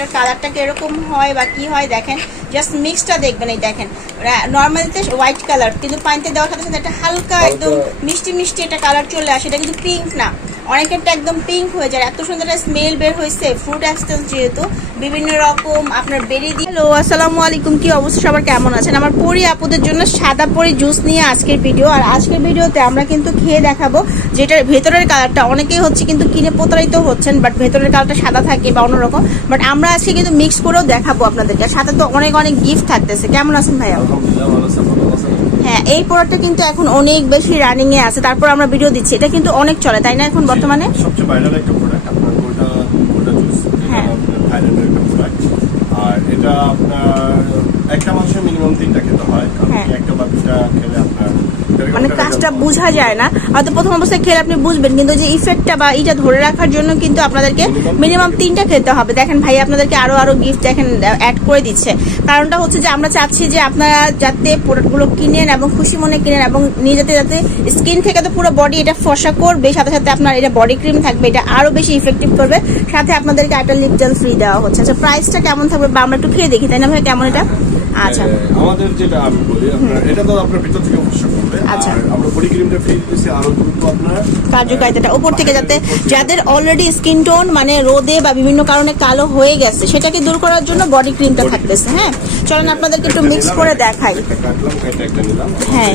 এটার কালারটা কীরকম হয় বা কি হয় দেখেন। জাস্ট মিক্সটা দেখবেন এই দেখেন। নর্মালিতে হোয়াইট কালার কিন্তু পানিতে দেওয়ার সাথে সাথে একটা হালকা একদম মিষ্টি মিষ্টি একটা কালার চলে আসে। এটা কিন্তু পিঙ্ক না। অনেকেরটা একদম পিঙ্ক হয়ে যায়। এত সুন্দর একটা স্মেল বের হয়েছে ফ্রুট এক্সটেন্স যেহেতু। বিভিন্ন রকম আপনার বেরিয়ে দিয়ে হ্যালো আসসালামু আলাইকুম। কি অবস্থা? সবার কেমন আছেন? আমার পরি আপুদের জন্য সাদা পরি জুস নিয়ে আজকের ভিডিও আর আজকের ভিডিওতে আমরা কিন্তু খেয়ে দেখাবো যেটার ভেতরের কালারটা অনেকেই হচ্ছে কিন্তু কিনে প্রতারিত হচ্ছেন বাট ভেতরের কালারটা সাদা থাকে বা অন্যরকম। বাট আমরা আজকে কিন্তু মিক্স করেও দেখাবো আপনাদেরকে। সাথে তো অনেক অনেক গিফট থাকতেছে। কেমন আছেন ভাইয়া? হ্যাঁ এই প্রোডাক্টটা কিন্তু এখন অনেক বেশি রানিং এ আছে। তারপর আমরা ভিডিও দিচ্ছি। এটা কিন্তু অনেক চলে তাই না এখন বর্তমানে? সবচেয়ে ভাইরাল একটা প্রোডাক্ট আপনার গোটা গোটা জুস হ্যাঁ। ভাইরাল একটা প্রোডাক্ট আর এটা আপনার একটা মানুষের মিনিমাম তিনটা খেতে হয় কারণ হ্যাঁ। একটা বা দুটা খেলে আপনার এরকম মানে একটা কাজটা result বোঝা যায় না। হয়তো প্রথম অবস্থায় খেলে আপনি বুঝবেন কিন্তু যে ইফেক্টটা বা এটা ধরে রাখার জন্য কিন্তু আপনাদেরকে মিনিমাম তিনটা খেতে হবে। দেখেন ভাই আপনাদেরকে আরও আরও গিফট দেখেন অ্যাড করে দিচ্ছে। কারণটা হচ্ছে যে আমরা চাচ্ছি যে আপনারা যাতে প্রোডাক্টগুলো কিনেন এবং খুশি মনে কিনেন এবং নিয়ে যাতে যাতে স্কিন থেকে তো পুরো বডি এটা ফসা করবে সাথে সাথে আপনার এটা বডি ক্রিম থাকবে এটা আরও বেশি ইফেক্টিভ করবে। সাথে আপনাদেরকে একটা লিপ জেল ফ্রি দেওয়া হচ্ছে। আচ্ছা প্রাইসটা কেমন থাকবে? বা আমরা একটু খেয়ে দেখি তাই না ভাই? কেমন এটা? আচ্ছা। আমাদের যেটা আমি বলি আপনার এটা তো আপনার ভিতর থেকে করবে। আচ্ছা। আমরা বডি ক্রিমটা ফ্রি দিতেছি আরও দ্রুত আপনার কার্যকারিতাটা। উপর থেকে যাতে যাদের অলরেডি স্কিন টোন মানে রোদে বা বিভিন্ন কারণে কালো হয়ে গেছে সেটাকে দূর করার জন্য বডি ক্রিমটা থাকতেছে হ্যাঁ। চলেন আপনাদেরকে একটু মিক্স করে দেখাই। হ্যাঁ।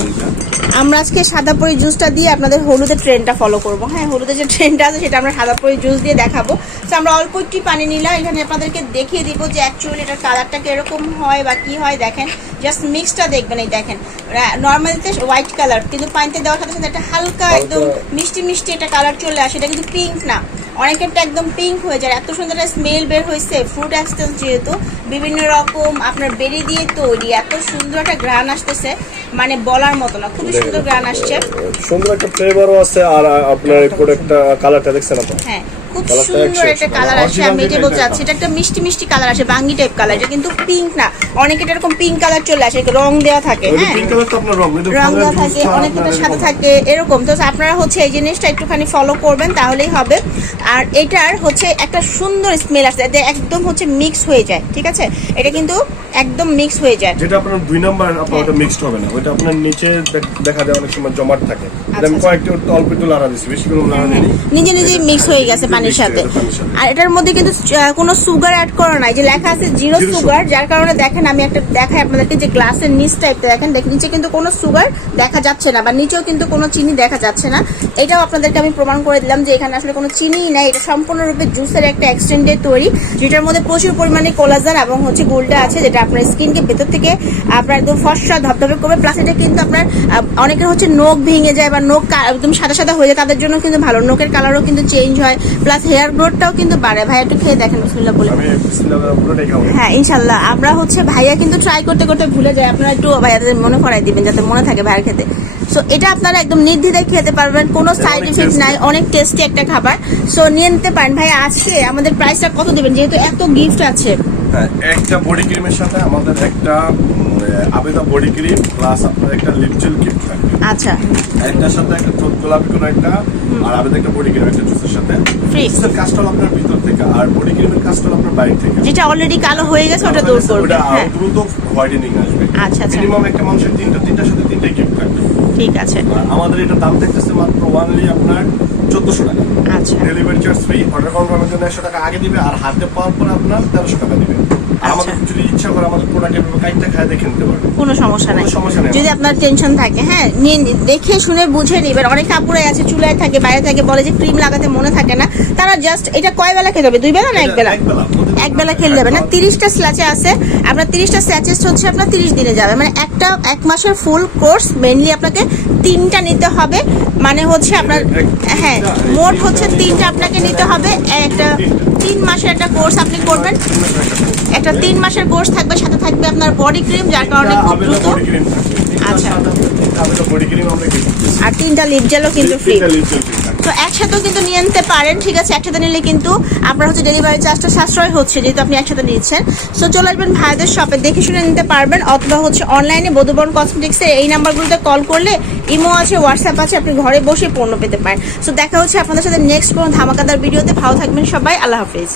আমরা আজকে সাদা পরি জুসটা দিয়ে আপনাদের হলুদের ট্রেনটা ফলো করব। হ্যাঁ হলুদের যে ট্রেনটা আছে সেটা আমরা সাদা পরি জুস দিয়ে দেখাবো। তো আমরা অল্প একটু পানি নিলাম এখানে আপনাদেরকে দেখিয়ে দিব যে অ্যাকচুয়ালি এটার কালারটা কীরকম হয় বা কি হয় দেখেন জাস্ট মিক্সটা দেখবেন এই দেখেন। নর্মালিতে হোয়াইট কালার কিন্তু পানিতে দেওয়ার সাথে সাথে একটা হালকা একদম মিষ্টি মিষ্টি একটা কালার চলে আসে এটা কিন্তু পিঙ্ক না। অনেকেরটা একদম পিঙ্ক হয়ে যায় এত সুন্দর একটা স্মেল বের হয়েছে ফ্রুট এক্সটেন্স যেহেতু বিভিন্ন রকম আপনার বেরি দিয়ে তৈরি এত সুন্দর একটা ঘ্রাণ আসতেছে। মানে বলার মতো না। খুবই সুন্দর গ্রান আসছে। সুন্দর একটা ফ্লেভারও আছে আর আপনার এই প্রোডাক্টটা কালারটা দেখছেন আপনি? হ্যাঁ খুব সুন্দর একটা কালার ভালো। আসছে। আমি এটা বলতে চাচ্ছি এটা। একটা মিষ্টি মিষ্টি কালার আসে বাঙ্গি টাইপ কালার এটা কিন্তু পিঙ্ক না। অনেকে এরকম পিঙ্ক কালার চলে আসে রং দেওয়া থাকে হ্যাঁ। রং দেওয়া থাকে টা অনেকটার আপনার এরকম। থাকে এরকম। তো আপনারা হচ্ছে এই জিনিসটা একটুখানি ফলো করবেন তাহলেই হবে। আর এটার হচ্ছে একটা সুন্দর স্মেল আসে একদম হচ্ছে মিক্স হয়ে যায় ঠিক আছে? এটা কিন্তু একদম মিক্স হয়ে যায়। যেটা আপনার দুই নাম্বার আপনার হ্যাঁ। মিক্সড হবে না ওটা আপনার নিচে দেখ- যায় অনেক সময় জমাট থাকে। এটা আমি আচ্ছা। কয়েকটি অল্প একটু লাড়া দিছি বেশি কোনো লাড়া দিই নিজে নিজেই মিক্স হয়ে গেছে পানির সাথে। আর এটার মধ্যে কিন্তু কোনো সুগার অ্যাড করা নাই যে লেখা আছে জিরো সুগার যার কারণে দেখেন আমি একটা দেখাই আপনাদেরকে যে গ্লাসের নিচ টাইপটা দেখেন দেখ নিচে কিন্তু কোনো সুগার দেখা যাচ্ছে না বা নিচেও কিন্তু কোনো চিনি দেখা যাচ্ছে না। এটাও আপনাদেরকে আমি প্রমাণ করে দিলাম যে এখানে আসলে কোনো চিনি নাই এটা সম্পূর্ণরূপে জুসের একটা এক্সটেন্ডেড তৈরি যেটার মধ্যে প্রচুর পরিমাণে কোলাজেন এবং হচ্ছে গোল্ডা আছে যেটা আপনার স্কিনকে ভেতর থেকে আপনার একদম ফসা ধপধপে করবে প্লাস এটা কিন্তু আপনার অনেকের হচ্ছে নখ ভেঙে যায় বা নখ একদম সাদা সাদা হয়ে যায় তাদের জন্য কিন্তু ভালো। নখের কালারও কিন্তু চেঞ্জ হয় প্লাস হেয়ার গ্রোথটাও কিন্তু বাড়ে। ভাই একটু খেয়ে দেখেন বিসমিল্লাহ বলে। হ্যাঁ ইনশাল্লাহ আমরা হচ্ছে ভাইয়া কিন্তু ট্রাই করতে করতে ভুলে যাই আপনারা একটু ভাইয়াদের মনে করাই দিবেন যাতে মনে থাকে ভাইয়ের খেতে। সো এটা আপনারা একদম নির্দ্বিধায় খেতে পারবেন কোনো সাইড ইফেক্ট নাই অনেক টেস্টি একটা খাবার। সো নিয়ে নিতে পারেন। ভাই আজকে আমাদের প্রাইসটা কত দেবেন? যেহেতু এত গিফট আছে। হ্যাঁ, একটা বডি ক্রিমের সাথে আমাদের একটা আবেদা বডি ক্রিম প্লাস আপনার একটা লিপ জেল গিফট থাকবে। আচ্ছা। একটার সাথে একটা চোখ গোলাপি কোনো একটা আর আবেদা একটা বডি ক্রিম একটা জুসের সাথে। জুসের কাজটা আপনার ভিতর থেকে আর বডি ক্রিমের কাজটা আপনার বাইরে থেকে। যেটা অলরেডি কালো হয়ে গেছে ওটা দূর করবে। ওটা হ্যাঁ। দ্রুত হোয়াইটেনিং আসবে। আচ্ছা, আচ্ছা। মিনিমাম একটা মানুষের তিনটা তিনটার সাথে তিনটাই গিফট থাকবে। ঠিক আছে। আমাদের এটা দাম থাকতেছে মাত্র ওয়ানলি আপনার চোদ্দশো টাকা। আচ্ছা। ডেলিভারি চার্জ ফ্রি অর্ডার কনফার্মের জন্য একশো টাকা আগে দিবে আর হাতে পাওয়ার পর আপনার তেরোশো টাকা দিবে। আমাদের আচ্ছা। যদি ইচ্ছা করে আমাদের প্রোডাক্টের কাইটটা খায় দেখে নিতে পারবে। কোনো সমস্যা নাই। সমস্যা নেই। যদি আপনার টেনশন থাকে হ্যাঁ নিয়ে দেখে শুনে বুঝে নিবেন। অনেক কাপড়ে আছে চুলায় থাকে বাইরে থাকে বলে যে ক্রিম লাগাতে মনে থাকে না। তারা জাস্ট এটা কয় বেলা খেতে হবে? দুই বেলা না এক বেলা? এক বেলা খেলে যাবে না? তিরিশটা স্ল্যাচে আছে। আপনার তিরিশটা স্ল্যাচেস হচ্ছে আপনার তিরিশ দিনে যাবে। মানে একটা এক মাসের ফুল কোর্স মেনলি আপনাকে তিনটা নিতে হবে। মানে হচ্ছে আপনার এক- হ্যাঁ মোট হচ্ছে তিনটা আপনাকে নিতে হবে। একটা তিন মাসের একটা কোর্স আপনি করবেন। একটা তিন মাসের কোর্স থাকবে সাথে থাকবে আপনার বডি ক্রিম যার কারণে খুব দ্রুত। আচ্ছা। আর তিনটা লিপ জেলও কিন্তু ফ্রি তো একসাথেও কিন্তু নিয়ে নিতে পারেন, ঠিক আছে? একসাথে নিলে কিন্তু আপনার হচ্ছে ডেলিভারি চার্জটা সাশ্রয় হচ্ছে, যেহেতু আপনি একসাথে নিচ্ছেন। সো চলে আসবেন ভাইদের শপে দেখে শুনে নিতে পারবেন, অথবা হচ্ছে অনলাইনে বধুবন কসমেটিক্সের এই নাম্বারগুলোতে কল করলে ইমো আছে হোয়াটসঅ্যাপ আছে, আপনি ঘরে বসে পণ্য পেতে পারেন। সো দেখা হচ্ছে আপনাদের সাথে নেক্সট কোনো ধামাকাদার ভিডিওতে ভালো থাকবেন সবাই, আল্লাহ হাফিজ।